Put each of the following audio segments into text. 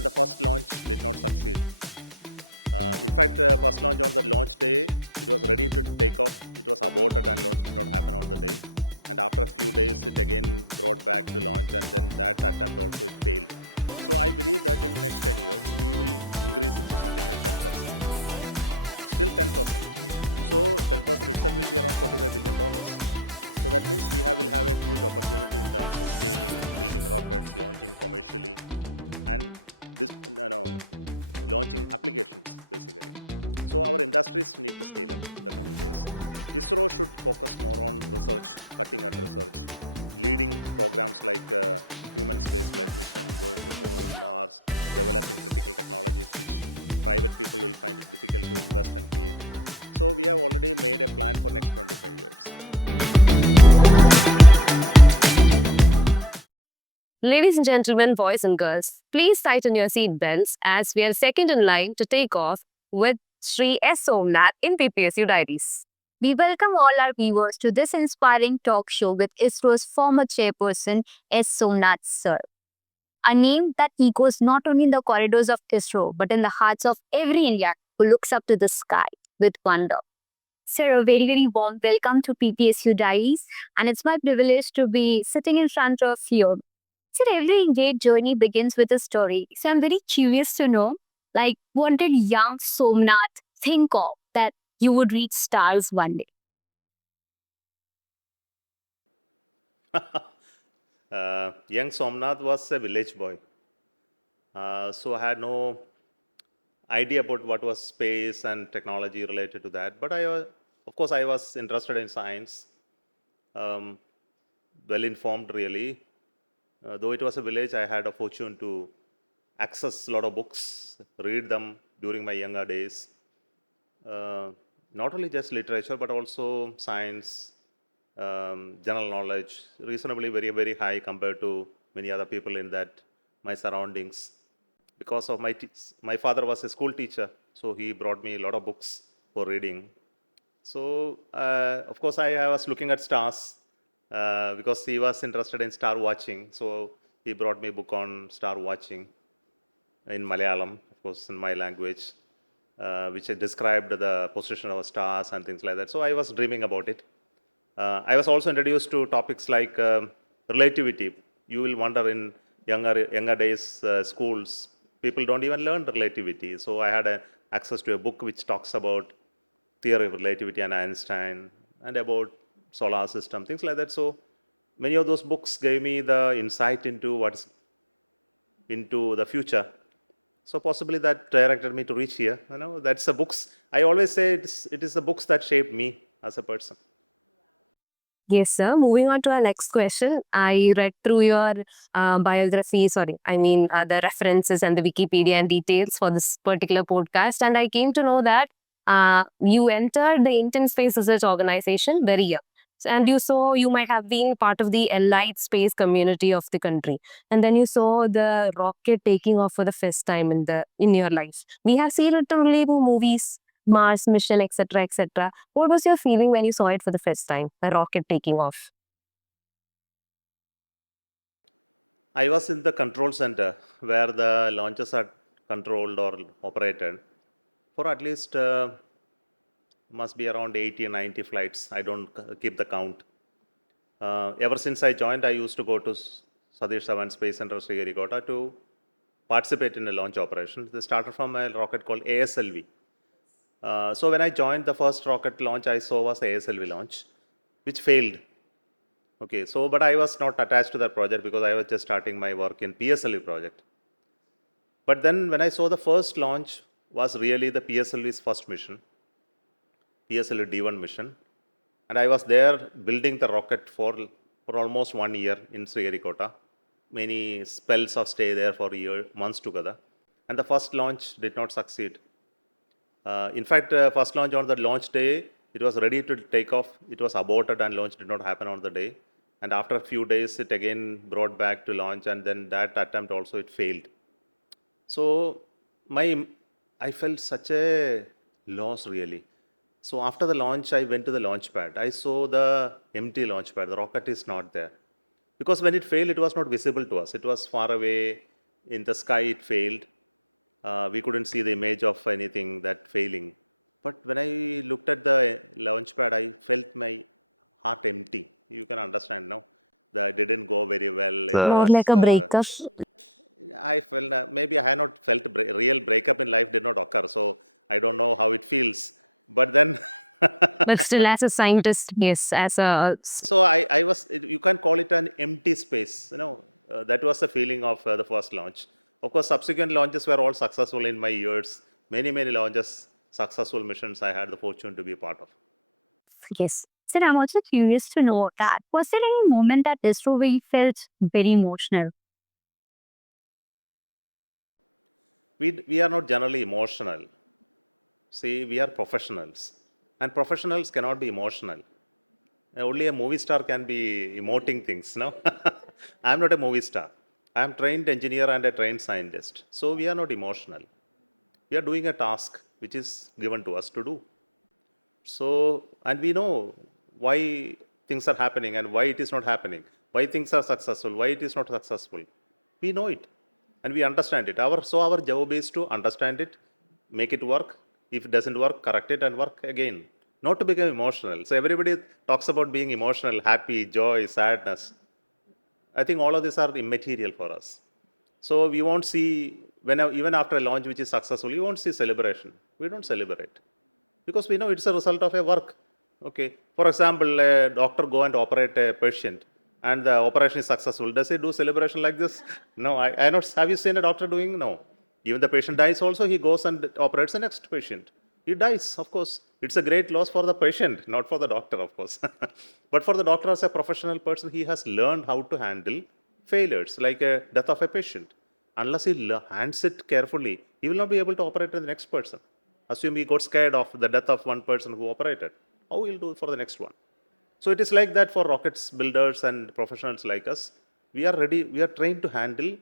and the first launch did not succeed. In fact, first launch on the launch day, it was ready to take off. It was aborted and launch did not happen on the day. And after a few days, it again brought back to launch, and then that attempt also it failed. So I believe that in the next 10 years, we will increase it to something like 10%. Still 10%. So 10% itself will be around $45 billion. So that means will have a huge opportunity in terms of scaling, building rockets, launching commercially, and this launching applications basically. So our industries need to scale up in the coming days. ISRO should focus more on research, cutting-edge research, leading programs like human space flight mission, going to Moon, Mars, developing critical technologies which private people will find it difficult to invest and create. So we have already made a plan for next 25 years. Ladies and gentlemen, boys and girls, please tighten your seat belts as we are second in line to take off with Sri S. Somnath in PPSU Diaries. We welcome all our viewers to this inspiring talk show with ISRO's former chairperson, S. Somnath Sir. A name that echoes not only in the corridors of ISRO, but in the hearts of every Indian who looks up to the sky with wonder. Sir, a very, very warm welcome to PPSU Diaries, and it's my privilege to be sitting in front of you. Sir, every great journey begins with a story. So I'm very curious to know, what did young Somnath think of that you would reach stars one day? Young Somnath was a village boy. So I had no idea about what was space and technology related to that. But of course, I was interested in science, well informed really. Though it was a village, I had a fortune to access a lot of books, read them during my younger days. Not only just literature, but also science, general knowledge, reasonably very, very high compared to many other people in my surroundings. Because of my father was a school teacher, so he brought me a lot of books for reading. So, of course, I was looking at stars because he was interested in star watching. So he brought me a book on star watching in Malayalam, of course, in my language, which described the position of stars and things like that. So I was dreaming about it. I was also introduced to topics like relativity. You will wonder in younger days, schools, people don't even learn relativity. So I had access to a book which talks about theory of relativity and Einstein and about solar system, things like that. So many of those books gave me the insight into the future. So possibly that directed me to reach here. That's the books. I always say it is the books that shaped me as a person. Yes, sir. Moving on to our next question. I read through your biography, the references and the Wikipedia and details for this particular podcast. And I came to know that you entered the Indian Space Research Organization very young. And you might have been part of the elite space community of the country. And then you saw the rocket taking off for the first time in your life. We have seen it only in movies, Mars mission, etc., etc. What was your feeling when you saw it for the first time, a rocket taking off? I was in the control center where the launches are controlled or operated for at least must be around 80 or 90 flights. I don't keep the count. Ever since I joined, I used to go to Satish Dhawan Space Center, Sriharikota, to participate in a launch operation. They started from a rocket called ASLV. So when I joined, the first rocket launch I saw was the ASLV launch, which failed. Okay, so but I was not attached to that project because I was just starting my work in PSLV project. But then when I saw the first launch was really the PSLV's first mission, PSLV D1 mission. And I was there building the rocket for almost 1 year in Sriharikota. Many spells of stay there for months together. And the first launch did not succeed. In fact, first launch on the launch day, it was ready to take off. It was aborted and launch did not happen on the day. And after a few days, it again brought back to launch, and then that attempt also it failed. So I felt such a loss really. So after the launch, I went to the launch pad. I saw the empty launch pad. The rocket is not there. Because when it failed, it was not visible to us. It was far away. In the sky, it failed. We couldn't see the image of anything that failing. But when I looked at the launch pad, I felt my heart empty. You can understand now. That didn't go very well. It More was, like a breakup. I felt maybe I had not felt real breakup in life did not occur. So I don't know how it feels. But then, But still, as a scientist, yes, as a so I was, you can call it an empty space. That was the feeling of the first launch. Of course, subsequent launches were all successful in my years. Many, many launches, successful missions I had the fortune to be a part of. yes. Sir, I'm also curious to know that was there any moment that ISRO where you felt very emotional? We are not generally emotional. See, we are professionals. And professionals cannot be emotional. Only a movie star can be emoting things, no? I'm not a movie star. I'm trained engineer and a trained scientist. So we are not emotional. We are doing a task which is given to us to do. So, and we know why things are happening and why it is not happening, why things are successful, why it is not successful. We know it and we understand it. Our job is to understand it, make it work. If it doesn't work, correct it and work again. Not to become emotional. So everybody talks about being emotional, happy, joy, sadness. I think all of these are immaterial for us. So we won't see, even after a launch which is successful, you won't see celebration. We don't celebrate because we know it's a result of a work. Okay. For example, a doctor go and operate a patient and the operation is successful. Does he do celebration like this? No, I not. Have you seen a doctor doing? No. Even the patient dies also, he goes and operates the next patient. He dies, of course. It's a great loss for the patient, not for the doctor, of course. But for the doctor as a professional person, he has learned how to handle failures, like a death of a patient. Unless he hands it carefully, he will not be able to operate on the next person. Assume he got scared of the death of one person who operated. How will do for the next one? So it is like that for rockets builders and professionals like us. We are ready, we are trained to handle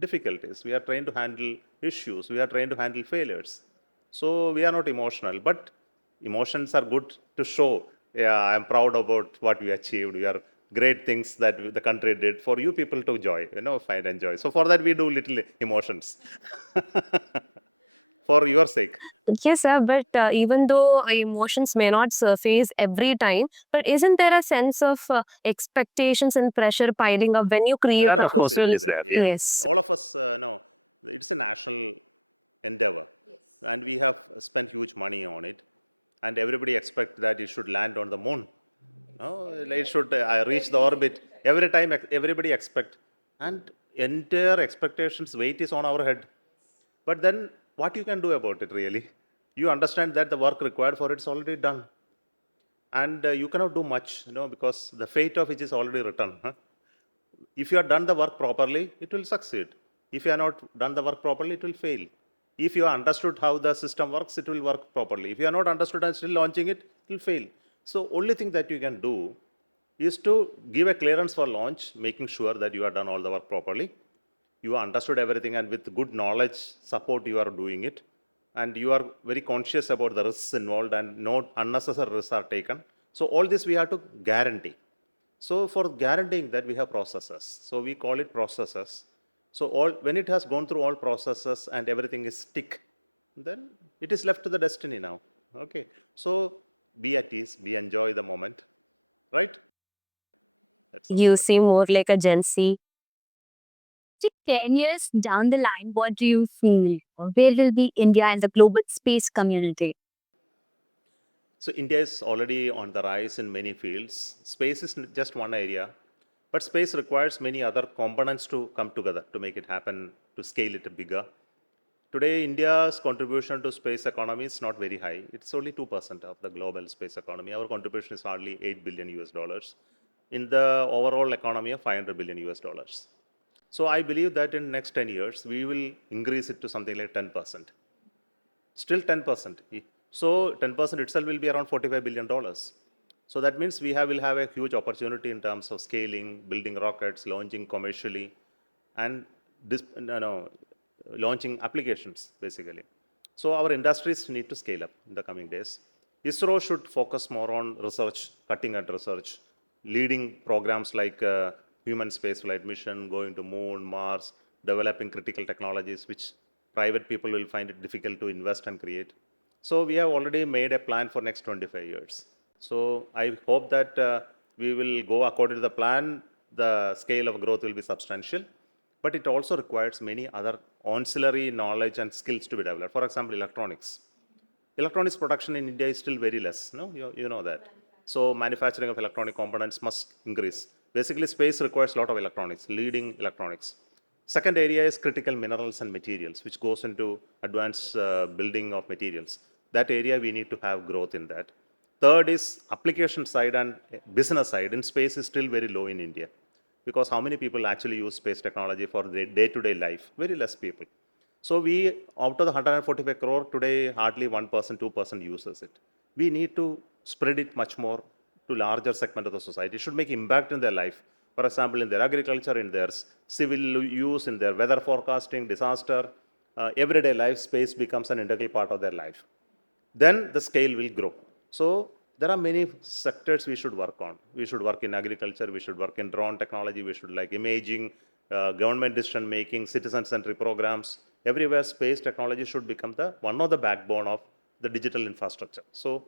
difficulties. We are trained to handle issues. We are trained to handle failures. So we are not emotional, but emotions are good to show. Yeah, I'm proud about what we achieved. We are great things that the country did for you people to enjoy, find and joy. So for that we do little emotions for your sake. Yes, sir, but even though emotions may not surface every time, but isn't there a sense of expectations and pressure piling up when you create That a of course it visual? is there. Yeah. Yes. All of us know it's a national endeavor, and we have spent huge money on it, and everybody expects that it should land on the moon. No, it should reach the orbit. Every time, everybody expect, and entire expectations weight is on our head. But then, what you can do about it really? You understand that the work required for it is already done, and you cannot do much, because the fate of which is already written. Huh? If you have done the work properly, it will succeed. If you have not done the work properly, it will fail. If you have understood how the system works, it will work properly. If you have not understood and still launching it, it will fail. So only thing that you can do is to give a clearance for launch, making sure that you have done all the work properly. You understood everything and with good knowledge, support, you are doing it. And you are very conscious about the risks involved and no unnecessary risks are taken. So all this we have to guarantee. So for guaranteeing that we have processes. So we call it processes. So when it has gone through all processes and everything is tick, then it is left to the destiny now. Okay. So be at ease, be enjoy the moment, right? That's all. You seem more like a Gen Z. 10 years down the line, what do you feel? Where will be India and the global space community? So India is already on the rise in many fields. Space is just one area, but space requires many other components to come together to make it happen, to scale it bigger. Today, India's contribution to space economy is not very high. It's only 2% of the global space economy. Our contribution is hardly 8 billion US dollars in the overall economy of 500 billion US dollars. So I believe that in next 10 years, we will increase it to something like 10%. Still 10%. So 10% itself will be around $45 billion. So that means we will have a huge opportunity in terms of scaling, building rockets, launching commercially, and launching applications basically. So our industries need to scale up in the coming days. ISRO should focus more on research, cutting edge research, leading programs like human spaceflight mission, going to moon, Mars, developing critical technologies which private people will find it difficult to invest and create. So we have already made a plan for next 25 years. So I hope that we will go according to the plan. The scale of growth will be substantial, but it also requires many other ancillary knowledge and skills to be developed. For example, electronics. Electronics production in India is still very less. No, you know that. So manufacturing of electronic components must increase. Basically, space requires a lot of electronics, leading electronics. Second area is critical minerals and materials, which goes into advanced building of materials. That area we need to have growth in that. Third is application side and business side in space is still very low in India, because how many people actually use space technology for their day-to-day life? Very less people. So we, out of the 145 crore, today hardly 1%, 2% uses it. We need to spread it much more to larger segment of the society. It should make impact in their life. For example, in their agriculture, in their civil use, in their weather forecasting, disaster, everyday life, space becomes an integral part of their life. Then the scale will grow. So there are many sectors we should work on. We should work in agriculture, we should work in drone technology, we should like imaging, government decision making, citizen-centric programs. Everywhere space technology should become the one of the backbone of the digital infrastructure. So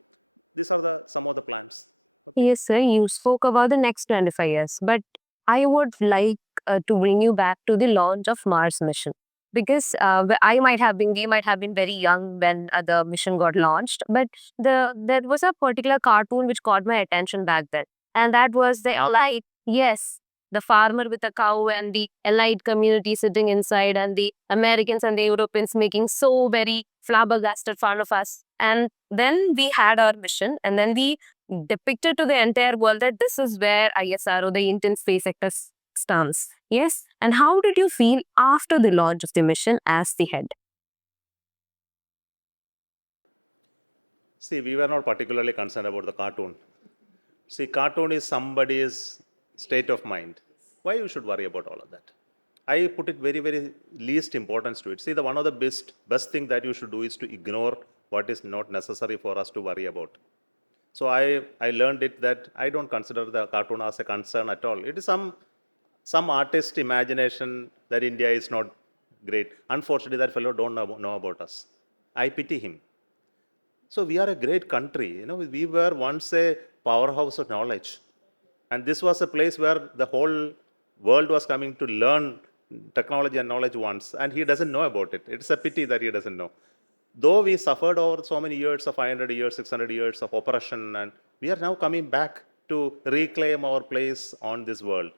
these are some of the plans. Okay. Yes, sir. You spoke about the next 25 years, but I would like to bring you back to the launch of Mars mission, because we might have been very young when the mission got launched, but there was a particular cartoon which caught my attention back then, and that was the elite. Yes, the farmer with a cow and the elite community sitting inside, and the Americans and the Europeans making so very flabbergasted fun of us. And then we had our mission, and then we depicted to the entire world that this is where ISRO, the Indian Space Sector, stands. Yes. And how did you feel after the launch of the mission as the head? See, we were not particularly concerned about the cartoon. See, cartoon is somebody's state of mind. Why you should worry about all of that? I put it very, very least importance to it. See, the one of the best thing that you should do is to ignore what is not necessary for us to worry about. So I learned it that I don't consider the cartoon as a concern at all. It is some artist imagination that India is not great. Unfortunately, that fellow don't know about us. I pity him. So we are a great country. You know, we were once a powerhouse of knowledge, and this was a place where the whole world was coming to learn technology and knowledge once, and he doesn't know about it. It's a pity that he doesn't know. Though we suffered over so many years of 500 years, 600 years of oppression, and we are now coming back to reclaim our place on this world.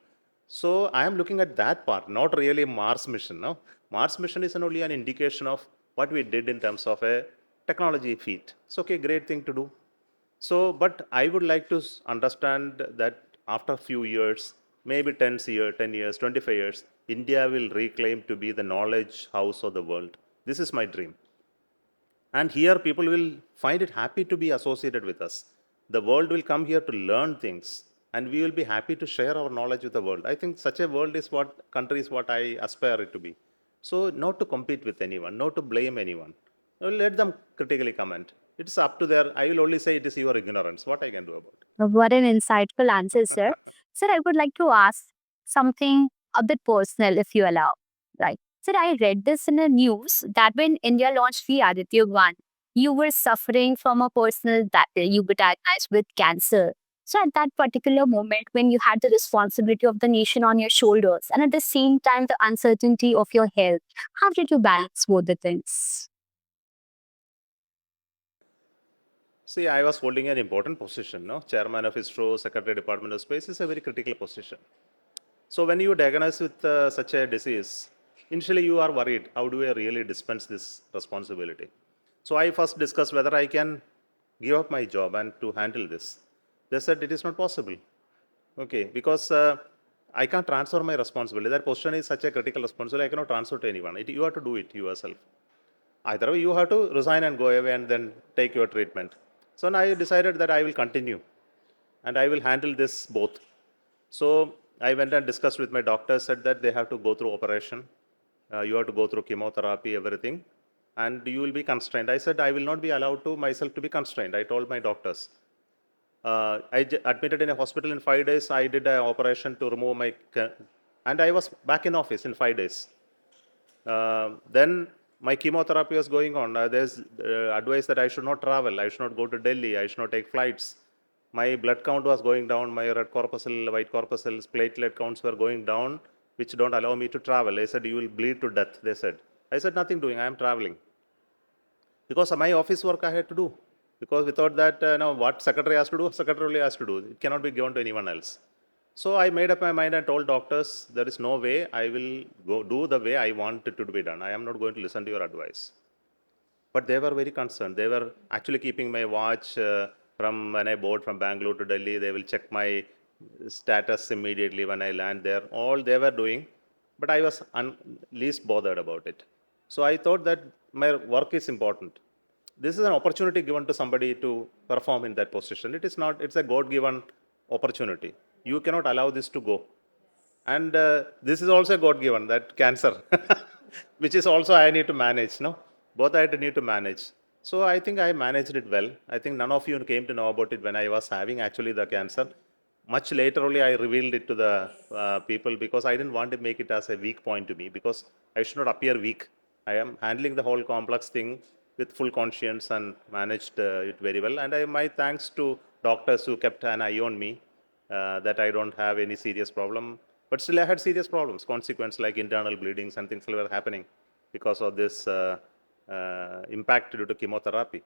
So I am looking at that part, not really Mars mission. No, Mars mission is only an indication of what we did in terms of a technology feat. It's okay, great thing to do. So, but I would like to understand that after a few years, maybe 10 years, 25 years, India will reclaim to be the knowledge house of the world. This is my dream. And here people will find it happy to be associated with us. The world will come here to learn things, and we will be happy to share our knowledge with the world. I think such a world is what I aspire it to be. So not to compete with anyone, not to blame anyone. Let them critically comment. It's up to their, I will only say it is your ignorance. What I can do about it? What an insightful answer, sir. Sir, I would like to ask something a bit personal, if you allow. Right. Sir, I read this in the news that when India launched the Aditya 1, you were suffering from a personal battle. You were diagnosed with cancer. So at that particular moment, when you had the responsibility of the nation on your shoulders, and at the same time the uncertainty of your health, how did you balance both the things? See, I was holding an important position, no? Chairman of ISRO, Secretary Department of Space is a very critical position. So when you diagnose with such a disease, initially you are worried, how do I really dispense this responsibility? So I first discussed whether I can give up my job and to handle this. They said it is not possible. Okay, because I can't transfer my responsibility. That position is such a critical responsibility, I cannot transfer to anyone. You have to do it yourself. Either way, you have to resign and go away and then take your treatment. So now I decided that I will continue and I will handle this both. So I went and discussed with my doctor, said that they have to go through operation. You have to go through chemotherapy, everything, and you will be constrained. I said, I will not be allowed to myself to be constrained. I told my doctors. Admitted in a hospital in 5 days. I did an operation to remove my, and I was back in office in 5 days. Then my chemotherapy was going on. There's advice that I should not travel, I should not go to Delhi, I should not take flights. My blood count was going down, my red corpuscle, white corpuscles, platelet counts were going down, which don't allow me to travel. They said, you will bleed to death, they said. I said, nothing doing, I am traveling. Because my office work I had to do. Because without that, what secretary has to do, secretary only has to do. It cannot be given to anyone else. So I made up my mind and told doctors, there is no way I will go do the way I want it to be done. I am not going to listen to your advice. But they were very concerned. They were actually keeping my watch from when I board from Bangalore to Delhi. They will check my status immediately when I land there. All they were doing, but I was least bothered about it. So I thought that my work is important. This is an opportunity given to somebody to perform in that position. It is not, it's a God-given opportunity. You cannot allow this to go. And this is also God-given, that cancer, which is also I need to manage, no? Both I need to manage. So I think I managed it well. I think none of you came to know about it when I was having actually the cancer. Much later only I revealed it to the people because I didn't want to make it as a weak point to me because I should not appear weak. I am handling the whole complex thing with full conscience and managed it very well. And my thanks to doctors who kept an eye on me that I don't have any serious problem. But still I had serious problems, consequence like internal bleedings and things were happening because of this impact due to chemotherapy.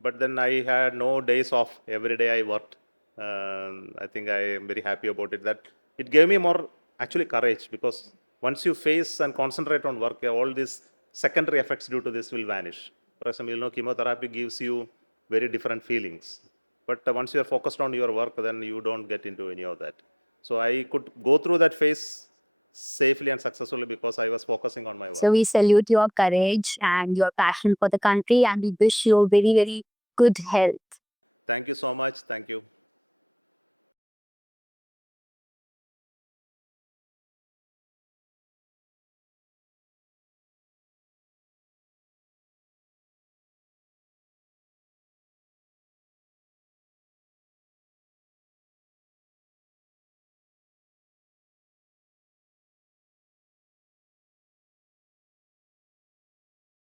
But then I had no days off. Every day I worked. I think I am very happy about it. That it gave me more actually courage because once you face and concentrate on work, all these secondary effects due to this will vanish. For example, chemotherapy gives you very different feelings. But once you are focused on your work, then you don't get into any of that. So I could go through that phase safely and successfully because I was focusing on my work. So we salute your courage and your passion for the country, and we wish you very, very good health. Thank you so much. Thank you.